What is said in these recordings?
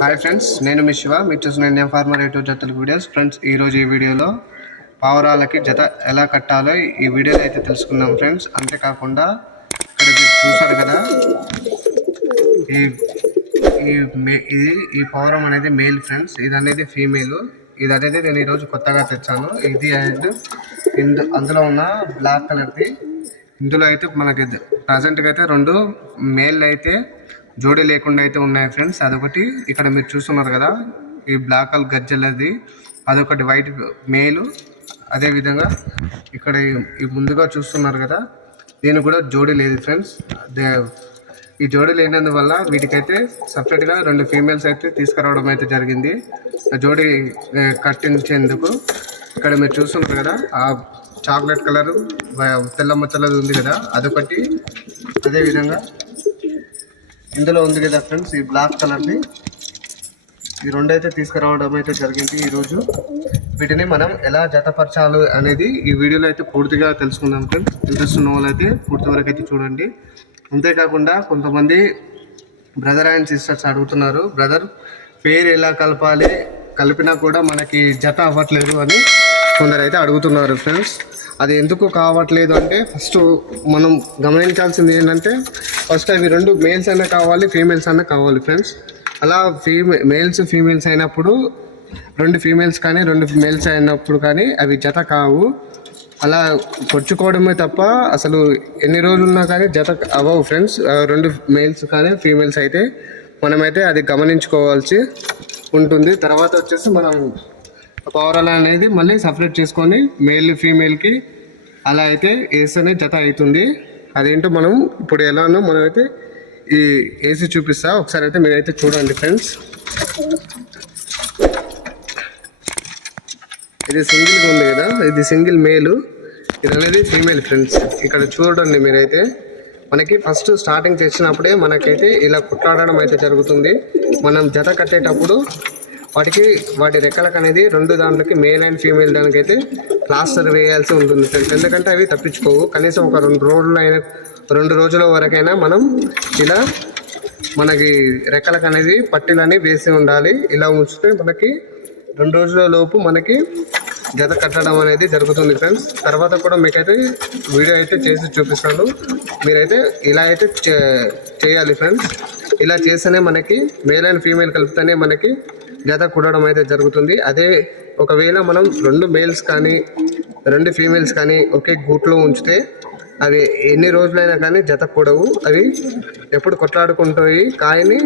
Hi friends, నేను మీ శివ. మీరు చూసిన ఇండియన్ ఫార్మర్ యూట్యూబ్ జతల వీడియోస్. ఫ్రెండ్స్, ఈరోజు ఈ వీడియోలో పావురాలకి జత ఎలా కట్టాలో ఈ వీడియోలో అయితే తెలుసుకుందాం ఫ్రెండ్స్. అంతేకాకుండా ఇక్కడ మీరు చూసారు కదా, ఈ పావురం అనేది మేల్ ఫ్రెండ్స్, ఇది అనేది ఫీమేల్. ఇది అనేది నేను ఈరోజు కొత్తగా తెచ్చాను. ఇది అండ్ అందులో ఉన్న బ్లాక్ కలర్ది. ఇందులో అయితే మనకి ప్రజెంట్గా అయితే 2 మేల్ అయితే జోడీ లేకుండా అయితే ఉన్నాయి ఫ్రెండ్స్. అదొకటి ఇక్కడ మీరు చూస్తున్నారు కదా, ఈ బ్లాక్ కలర్ గజ్జలది, అదొకటి వైట్ మేలు. అదేవిధంగా ఇక్కడ ఈ ముందుగా చూస్తున్నారు కదా, దీనికి కూడా జోడీ లేదు ఫ్రెండ్స్. ఈ జోడీ లేనందువల్ల వీటికైతే సపరేట్గా 2 ఫీమేల్స్ అయితే తీసుకురావడం అయితే జరిగింది జోడీ కట్టించేందుకు. ఇక్కడ మీరు చూస్తున్నారు కదా, ఆ చాక్లెట్ కలరు తెల్ల మచ్చలది ఉంది కదా, అదొకటి. అదేవిధంగా ఇందులో ఉంది కదా ఫ్రెండ్స్, ఈ బ్లాక్ కలర్ది. ఈ 2 అయితే తీసుకురావడం అయితే జరిగింది ఈరోజు. వీటిని మనం ఎలా జతపరచాలి అనేది ఈ వీడియోలో అయితే పూర్తిగా తెలుసుకుందాం ఫ్రెండ్స్. ఇంట్రెస్ట్ ఉన్న వాళ్ళు అయితే పూర్తి వరకు అయితే చూడండి. అంతేకాకుండా కొంతమంది బ్రదర్ అండ్ సిస్టర్స్ అడుగుతున్నారు, బ్రదర్ పేరు ఎలా కలపాలి, కలిపినా కూడా మనకి జత అవ్వట్లేదు అని కొందరు అయితే అడుగుతున్నారు ఫ్రెండ్స్. అది ఎందుకు కావట్లేదు అంటే, ఫస్ట్ మనం గమనించాల్సింది ఏంటంటే, ఫస్ట్ అవి 2 మేల్స్ అయినా కావాలి, ఫీమేల్స్ అయినా కావాలి ఫ్రెండ్స్. అలా మేల్స్ ఫీమేల్స్ అయినప్పుడు 2 ఫీమేల్స్ కానీ 2 మేల్స్ అయినప్పుడు కానీ అవి జత కావు. అలా పొడుచుకోవడమే తప్ప అసలు ఎన్ని రోజులు ఉన్నా కానీ జత అవ్వవు ఫ్రెండ్స్. 2 మేల్స్ కానీ ఫీమేల్స్ అయితే మనమైతే అది గమనించుకోవాల్సి ఉంటుంది. తర్వాత వచ్చేసి మనం పావురాలు అనేది మళ్ళీ సపరేట్ చేసుకొని మేల్ ఫీమేల్కి అలా అయితే వేస్తేనే జత అవుతుంది. అదేంటో మనం ఇప్పుడు ఎలానో మనమైతే ఈ వేసి చూపిస్తా, ఒకసారి అయితే మీరైతే చూడండి ఫ్రెండ్స్. ఇది సింగిల్గా ఉంది కదా, ఇది సింగిల్ మేలు, ఇది అనేది ఫీమేల్ ఫ్రెండ్స్. ఇక్కడ చూడండి మీరైతే, మనకి ఫస్ట్ స్టార్టింగ్ చేసినప్పుడే మనకైతే ఇలా కుట్లాడడం అయితే జరుగుతుంది. మనం జత కట్టేటప్పుడు వాటి రెక్కలకు అనేది 2 దాంట్లోకి మేల్ అండ్ ఫీమేల్ దానికైతే ప్లాస్టర్ వేయాల్సి ఉంటుంది ఫ్రెండ్స్. ఎందుకంటే అవి తప్పించుకోవు. కనీసం ఒక 2 రోజుల వరకైనా మనం ఇలా మనకి రెక్కలకు అనేది పట్టీలని వేసి ఉండాలి. ఇలా ఉంచితే మనకి 2 రోజుల లోపు మనకి జత కట్టడం అనేది జరుగుతుంది ఫ్రెండ్స్. తర్వాత కూడా మీకైతే వీడియో అయితే చేసి చూపిస్తాను. మీరైతే ఇలా అయితే చేయాలి ఫ్రెండ్స్. ఇలా చేస్తేనే మనకి మేల్ అండ్ ఫీమేల్ కలిపితేనే మనకి జత కుట్టడం అయితే జరుగుతుంది. అదే ఒకవేళ మనం 2 మేల్స్ కానీ 2 ఫీమేల్స్ కానీ ఒకే గూట్లో ఉంచితే అవి ఎన్ని రోజులైనా కానీ జత కూడవు. అవి ఎప్పుడు కొట్లాడుకుంటాయి కానీ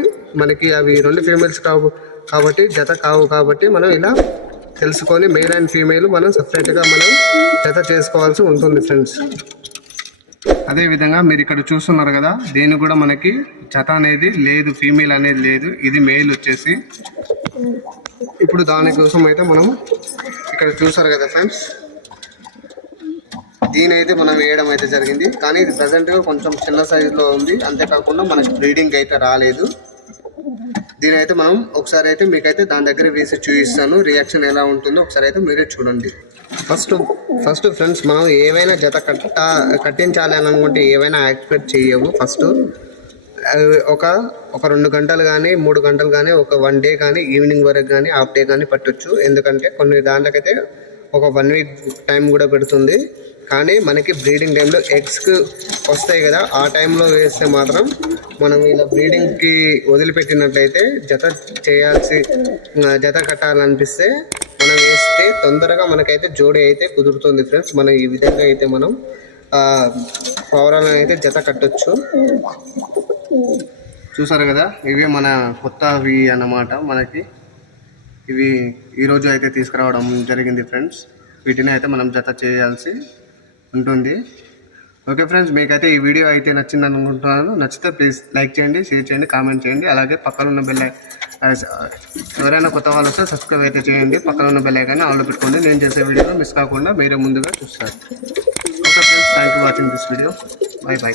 మనకి అవి 2 ఫీమేల్స్ కావు కాబట్టి జత కావు. కాబట్టి మనం ఇలా తెలుసుకొని మేల్ అండ్ ఫీమేల్ మనం సపరేట్గా మనం జత చేసుకోవాల్సి ఉంటుంది ఫ్రెండ్స్. అదేవిధంగా మీరు ఇక్కడ చూస్తున్నారు కదా, దేని కూడా మనకి జత అనేది లేదు, ఫీమేల్ అనేది లేదు. ఇది మేల్ వచ్చేసి. ఇప్పుడు దానికోసం అయితే మనం ఇక్కడ చూసారు కదా ఫ్రెండ్స్, దీని అయితే మనం వేయడం అయితే జరిగింది. కానీ ఇది ప్రజెంట్గా కొంచెం చిన్న సైజులో ఉంది. అంతేకాకుండా మనకి బ్రీడింగ్ అయితే రాలేదు. దీని అయితే మనం ఒకసారి అయితే మీకైతే దాని దగ్గర వేసి చూపిస్తాను, రియాక్షన్ ఎలా ఉంటుందో ఒకసారి అయితే మీరే చూడండి. ఫస్ట్ ఫ్రెండ్స్, మనం ఏవైనా జత కట్టించాలి అని అనుకుంటే ఏవైనా యాక్టివేట్ చేయవు. ఫస్ట్ ఒక 2 గంటలు కానీ 3 గంటలు కానీ ఒక 1 డే కానీ ఈవినింగ్ వరకు కానీ హాఫ్ డే కానీ పట్టొచ్చు. ఎందుకంటే కొన్ని దాంట్లోకైతే ఒక 1 వీక్ టైం కూడా పెడుతుంది. కానీ మనకి బ్రీడింగ్ టైంలో ఎగ్స్కి వస్తాయి కదా, ఆ టైంలో వేస్తే మాత్రం మనం ఇలా బ్రీడింగ్కి వదిలిపెట్టినట్లయితే జత కట్టాలనిపిస్తే మనం వేస్తే తొందరగా మనకైతే జోడీ అయితే కుదురుతుంది ఫ్రెండ్స్. మనం ఈ విధంగా అయితే మనం పావురాలను అయితే జత కట్టొచ్చు. చూసారు కదా, ఇవి మన కొత్తవి అన్నమాట. మనకి ఇవి ఈరోజు అయితే తీసుకురావడం జరిగింది ఫ్రెండ్స్. వీటిని అయితే మనం జత చేయాల్సి ఉంటుంది. ఓకే ఫ్రెండ్స్, మీకైతే ఈ వీడియో అయితే నచ్చింది అనుకుంటున్నాను. నచ్చితే ప్లీజ్ లైక్ చేయండి, షేర్ చేయండి, కామెంట్ చేయండి. అలాగే పక్కన ఉన్న బెల్, ఎవరైనా కొత్త వాళ్ళు వస్తే సబ్స్క్రైబ్ అయితే చేయండి. పక్కన ఉన్న బెల్ ఐకాన్ని ఆన్లో పెట్టుకోండి. నేను చేసే వీడియోలో మిస్ కాకుండా మీరే ముందుగా చూస్తారు. Okay friends, thank you watching this video. By.